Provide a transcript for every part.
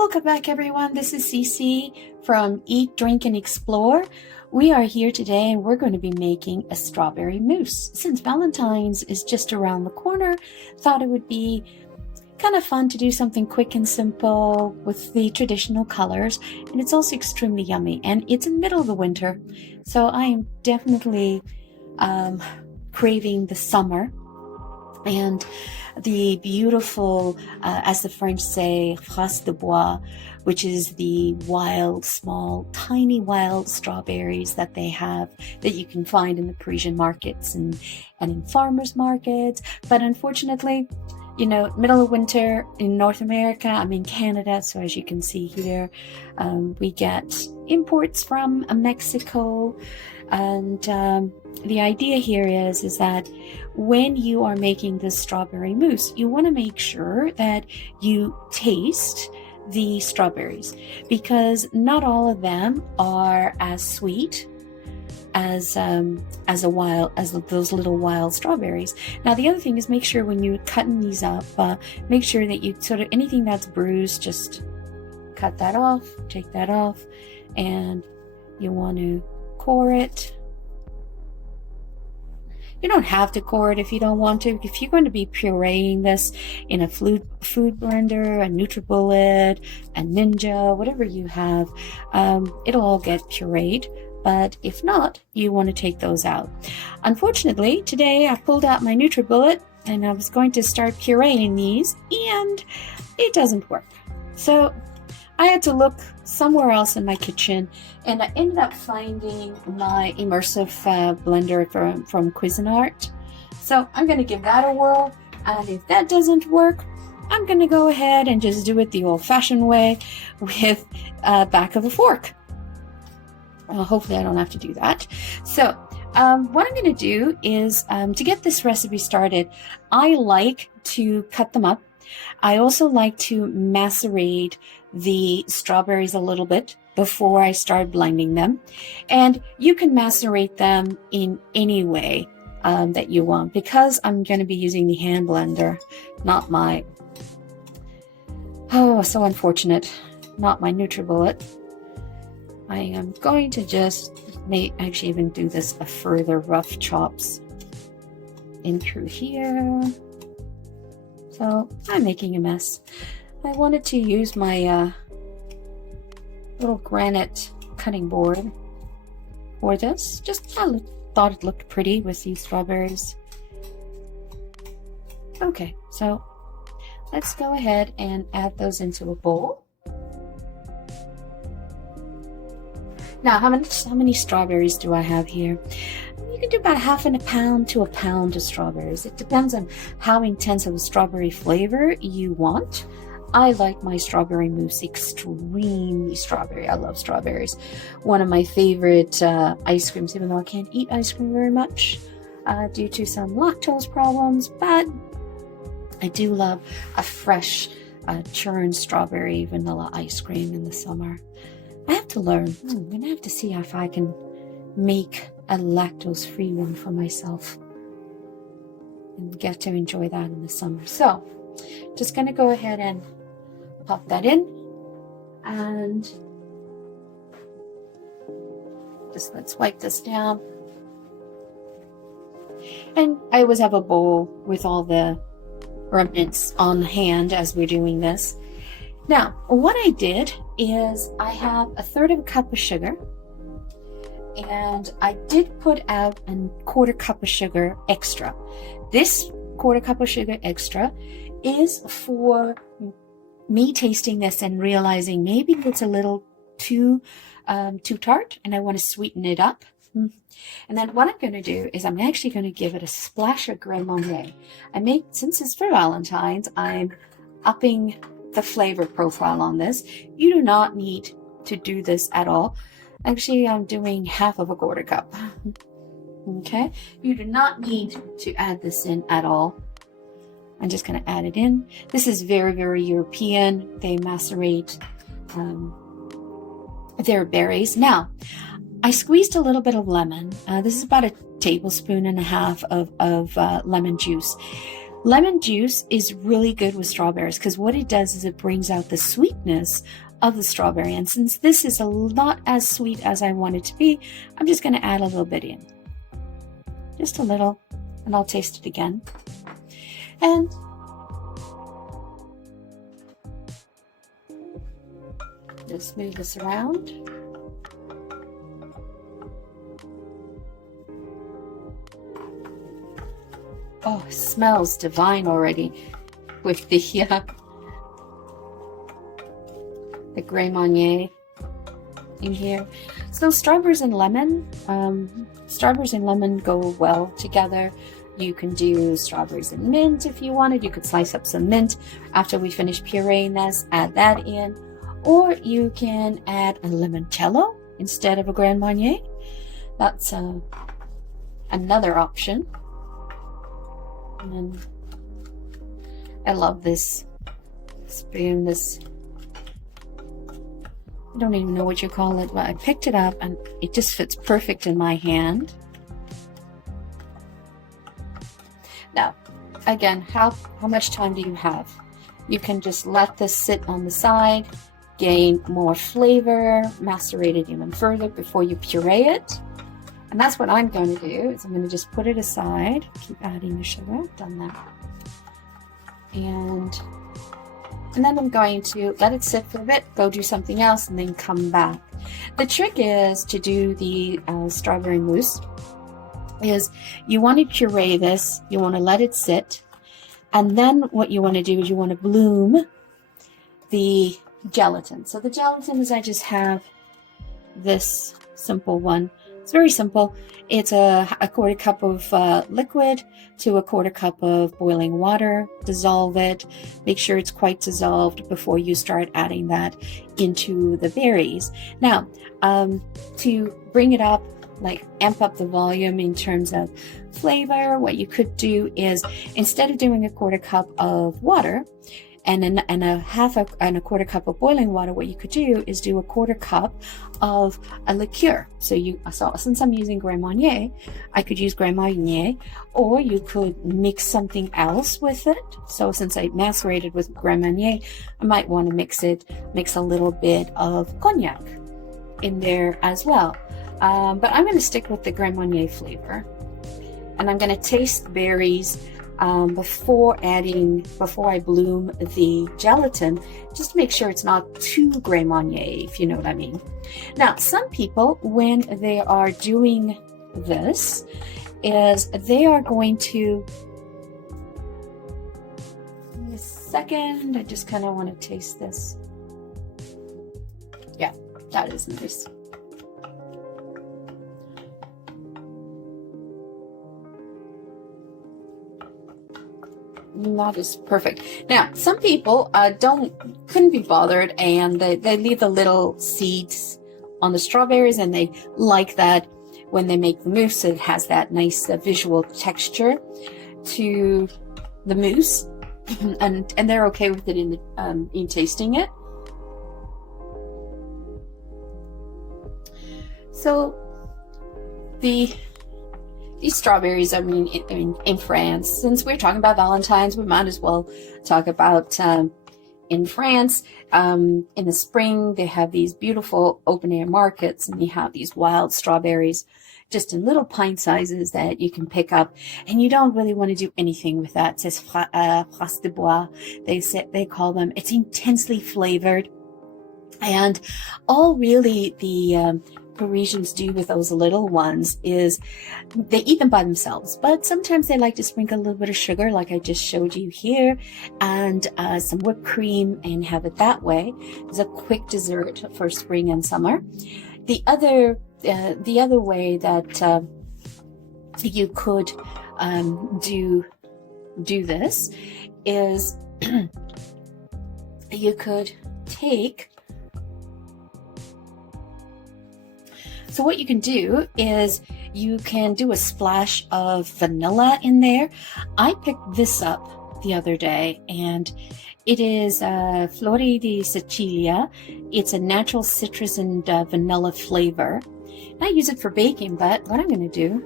Welcome back, everyone. This is Cece from Eat, Drink, and Explore. We are here today and we're going to be making a strawberry mousse. Since Valentine's is just around the corner, thought it would be kind of fun to do something quick and simple with the traditional colors. And it's also extremely yummy. And it's in the middle of the winter, so I am definitely craving the summer. And the beautiful, as the French say, fraise de bois, which is the wild, small, tiny wild strawberries that they have, that you can find in the Parisian markets and in farmers markets. But unfortunately, you know, middle of winter in North America, I'm in Canada, so as you can see here, we get imports from Mexico. And the idea here is that when you are making this strawberry mousse, you want to make sure that you taste the strawberries, because not all of them are as sweet as those little wild strawberries. Now the other thing is, make sure when you're cutting these up, make sure that you sort of, anything that's bruised, just cut that off, take that off, and you want to core it. You don't have to core it if you don't want to. If you're going to be pureeing this in a food blender, a NutriBullet, a Ninja, whatever you have, it'll all get pureed. But if not, you want to take those out. Unfortunately, today I pulled out my NutriBullet and I was going to start pureeing these, and it doesn't work. So I had to look somewhere else in my kitchen, and I ended up finding my immersive blender from Cuisinart. So I'm going to give that a whirl, and if that doesn't work, I'm going to go ahead and just do it the old-fashioned way with back of a fork. Hopefully I don't have to do that. So what I'm going to do is, to get this recipe started, I like to cut them up. I also like to macerate the strawberries a little bit before I start blending them. And you can macerate them in any way that you want, because I'm going to be using the hand blender, not my, oh, so unfortunate, not my NutriBullet. I am going to just actually even do this a further rough chops in through here. So I'm making a mess. I wanted to use my little granite cutting board for this. Just I thought it looked pretty with these strawberries. Okay, so let's go ahead and add those into a bowl. Now, how many strawberries do I have here? You can do about half a pound to a pound of strawberries. It depends on how intense of a strawberry flavor you want. I like my strawberry mousse extremely strawberry. I love strawberries. One of my favorite ice creams, even though I can't eat ice cream very much due to some lactose problems, but I do love a fresh churned strawberry vanilla ice cream in the summer. I have to learn. I'm going to have to see if I can make a lactose-free one for myself and get to enjoy that in the summer. So, just going to go ahead and pop that in, and just let's wipe this down. And I always have a bowl with all the remnants on hand as we're doing this. Now, what I did is I have 1/3 cup of sugar, and I did put out a 1/4 cup of sugar extra. This 1/4 cup of sugar extra is for me tasting this and realizing maybe it's a little too tart, and I want to sweeten it up. And then what I'm going to do is I'm actually going to give it a splash of crème marronade. Since it's for Valentine's, I'm upping the flavor profile on this. You do not need to do this at all. Actually, I'm doing half of a 1/4 cup. Okay, you do not need to add this in at all. I'm just going to add it in. This is very, very European. They macerate their berries. Now, I squeezed a little bit of lemon. This is about 1.5 tablespoons of lemon juice. Lemon juice is really good with strawberries because what it does is it brings out the sweetness of the strawberry. And since this is not as sweet as I want it to be, I'm just going to add a little bit in. Just a little, and I'll taste it again. And just move this around. Oh, it smells divine already with the Grey Marnier in here. So strawberries and lemon go well together. You can do strawberries and mint if you wanted. You could slice up some mint after we finish pureeing this, add that in. Or you can add a limoncello instead of a Grand Marnier. That's another option. And then I love this spoon, I don't even know what you call it, but I picked it up and it just fits perfect in my hand. Now, again, how much time do you have? You can just let this sit on the side, gain more flavor, macerate it even further before you puree it. And that's what I'm going to do, is I'm going to just put it aside, keep adding the sugar, I've done that. And then I'm going to let it sit for a bit, go do something else, and then come back. The trick is to do the strawberry mousse, is you want to puree this, you want to let it sit, and then what you want to do is you want to bloom the gelatin. So the gelatin is, I just have this simple one. It's very simple. It's a quarter cup of liquid to a quarter cup of boiling water. Dissolve it. Make sure it's quite dissolved before you start adding that into the berries. Now, to bring it up, like amp up the volume in terms of flavor, what you could do is, instead of doing a quarter cup of water and a quarter cup of boiling water, what you could do is do a quarter cup of a liqueur. So since I'm using Grand Marnier, I could use Grand Marnier, or you could mix something else with it. So since I macerated with Grand Marnier, I might want to mix a little bit of cognac in there as well. But I'm going to stick with the Grand Marnier flavor, and I'm going to taste the berries before I bloom the gelatin, just to make sure it's not too Grand Marnier, if you know what I mean. Now, some people, when they are doing this, is they are going to, give me a second, I just kind of want to taste this. Yeah, that is nice. That is perfect. Now, some people couldn't be bothered, and they leave the little seeds on the strawberries, and they like that when they make the mousse, it has that nice visual texture to the mousse, and they're okay with it in tasting it. So these strawberries, I mean, in France, since we're talking about Valentine's, we might as well talk about in France. In the spring, they have these beautiful open air markets, and they have these wild strawberries just in little pint sizes that you can pick up, and you don't really want to do anything with that. It says fraise de bois. They call them. It's intensely flavored, and all really the Parisians do with those little ones is they eat them by themselves, but sometimes they like to sprinkle a little bit of sugar, like I just showed you here, and some whipped cream, and have it that way. It's a quick dessert for spring and summer. The other way that you could do this is you could take. So what you can do is you can do a splash of vanilla in there. I picked this up the other day, and it is Fiori di Sicilia. It's a natural citrus and vanilla flavor. And I use it for baking, but what I'm going to do,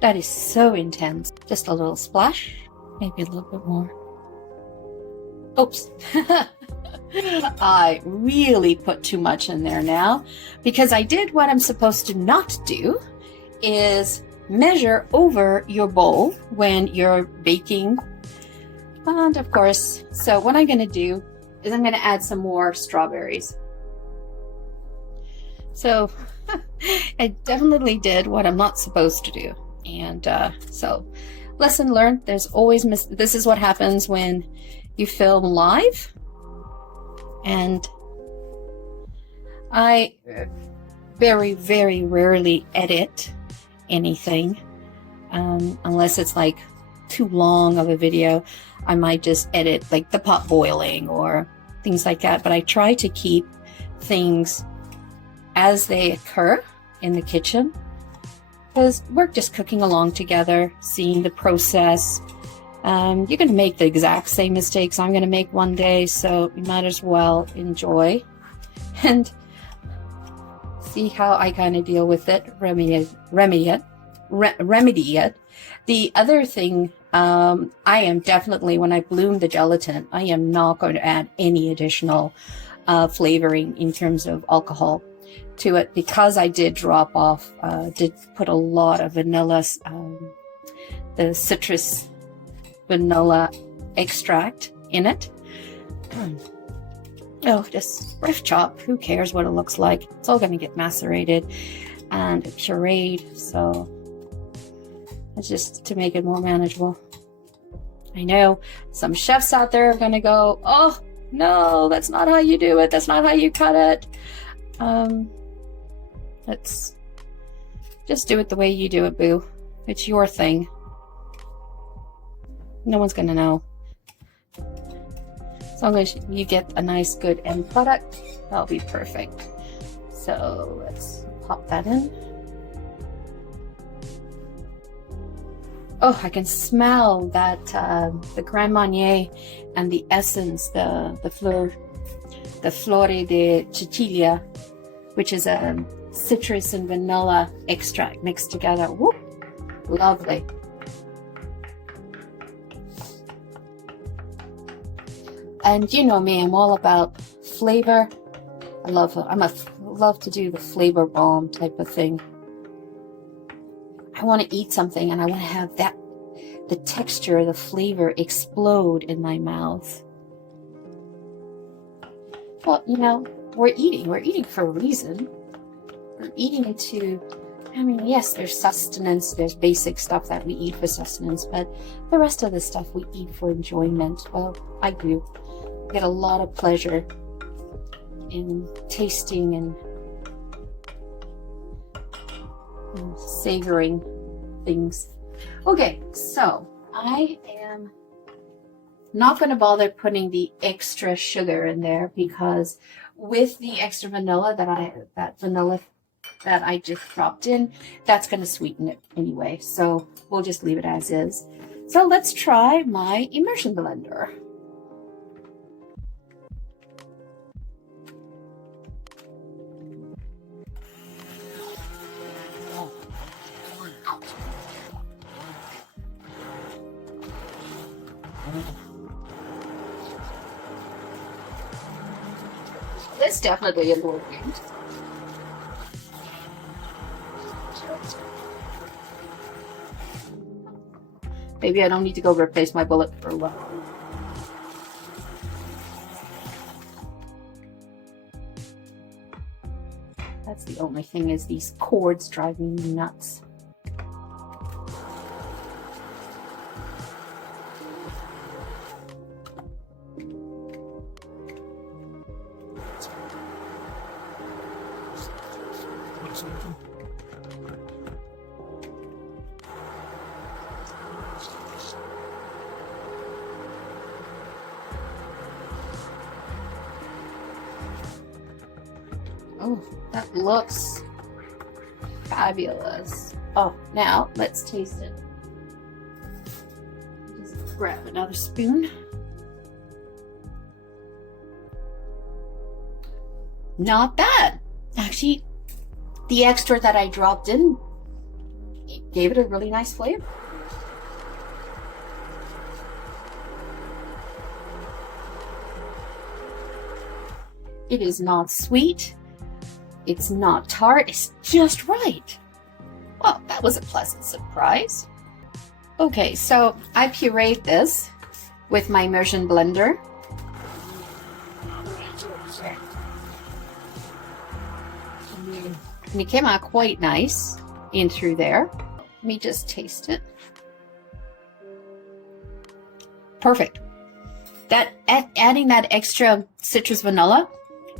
That is so intense. Just a little splash, maybe a little bit more. Oops. I really put too much in there now because I did what I'm supposed to not do, is measure over your bowl when you're baking. And of course, so what I'm going to do is I'm going to add some more strawberries. So I definitely did what I'm not supposed to do. And so lesson learned, there's always this is what happens when you film live. And I very, very rarely edit anything unless it's like too long of a video. I might just edit like the pot boiling or things like that, but I try to keep things as they occur in the kitchen, because we're just cooking along together, seeing the process. You're going to make the exact same mistakes I'm going to make one day, so you might as well enjoy and see how I kind of deal with it, remedy it. The other thing, I am definitely, when I bloom the gelatin, I am not going to add any additional flavoring in terms of alcohol to it, because I did did put a lot of vanilla, the citrus vanilla extract in it. Oh, just rough chop. Who cares what it looks like? It's all going to get macerated and pureed, so it's just to make it more manageable. I know some chefs out there are going to go, oh, no, that's not how you do it. That's not how you cut it. Let's just do it the way you do it, boo. It's your thing. No one's going to know. As long as you get a nice, good end product, that'll be perfect. So let's pop that in. Oh, I can smell that the Grand Marnier and the essence, the flore de cecilia, which is a citrus and vanilla extract mixed together. Whoop, lovely. And you know me, I'm all about flavor. I love to do the flavor bomb type of thing. I want to eat something and I want to have the texture, the flavor explode in my mouth. Well, you know, we're eating for a reason. We're eating to, I mean, yes, there's sustenance, there's basic stuff that we eat for sustenance, but the rest of the stuff we eat for enjoyment. Well, I do. I get a lot of pleasure in tasting and savoring things. Okay, so I am not going to bother putting the extra sugar in there, because with the extra vanilla that I just dropped in, that's going to sweeten it anyway. So we'll just leave it as is. So let's try my immersion blender. It's definitely a little weird. Maybe I don't need to go replace my bullet for a while. That's the only thing, is these cords drive me nuts. Oh, that looks fabulous. Oh, now let's taste it. Just grab another spoon. Not bad. Actually, the extra that I dropped in gave it a really nice flavor. It is not sweet. It's not tart. It's just right. Well, that was a pleasant surprise. Okay, so I pureed this with my immersion blender. And it came out quite nice in through there. Let me just taste it. Perfect. That adding that extra citrus vanilla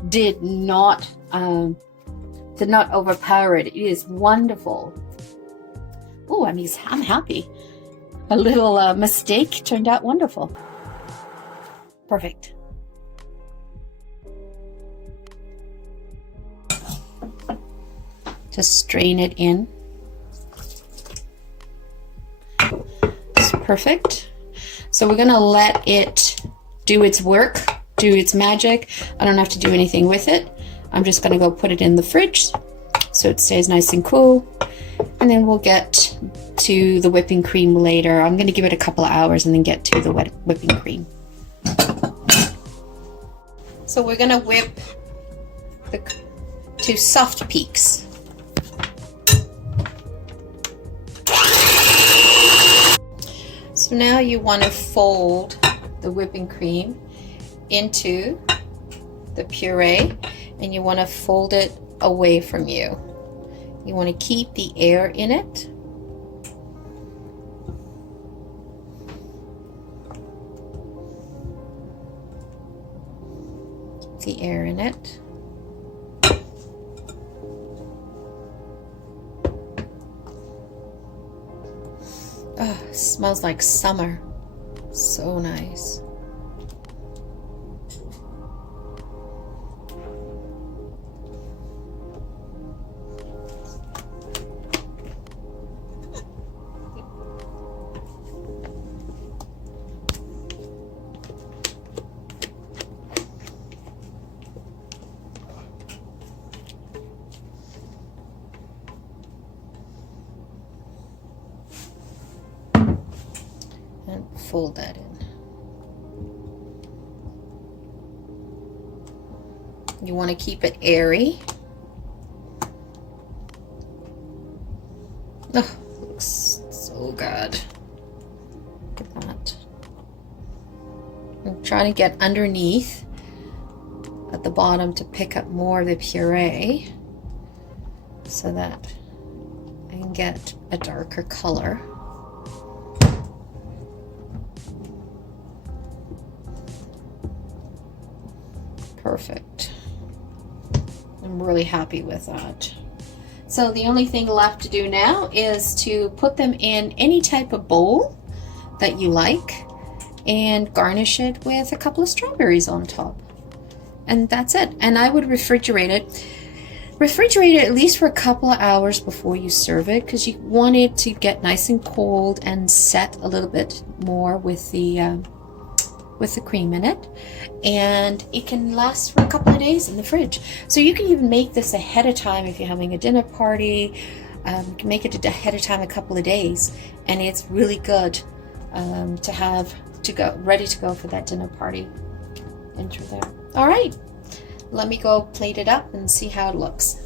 did not overpower it. It is wonderful. Oh, I'm happy. A little mistake turned out wonderful. Perfect. Just strain it in. It's perfect. So we're gonna let it do its work, do its magic. I don't have to do anything with it. I'm just gonna go put it in the fridge so it stays nice and cool. And then we'll get to the whipping cream later. I'm gonna give it a couple of hours and then get to the whipping cream. So we're gonna whip to soft peaks. So now you want to fold the whipping cream into the puree, and you want to fold it away from you. You want to keep the air in it. Keep the air in it. Oh, it smells like summer. So nice. And fold that in. You want to keep it airy. Oh, looks so good. Look at that. I'm trying to get underneath at the bottom to pick up more of the puree so that I can get a darker color. Perfect. I'm really happy with that. So the only thing left to do now is to put them in any type of bowl that you like and garnish it with a couple of strawberries on top. And that's it. And I would refrigerate it. Refrigerate it at least for a couple of hours before you serve it, because you want it to get nice and cold and set a little bit more with the cream in it, and it can last for a couple of days in the fridge. So you can even make this ahead of time if you're having a dinner party. You can make it ahead of time a couple of days, and it's really good to have to go ready to go for that dinner party. Enter there. All right, let me go plate it up and see how it looks.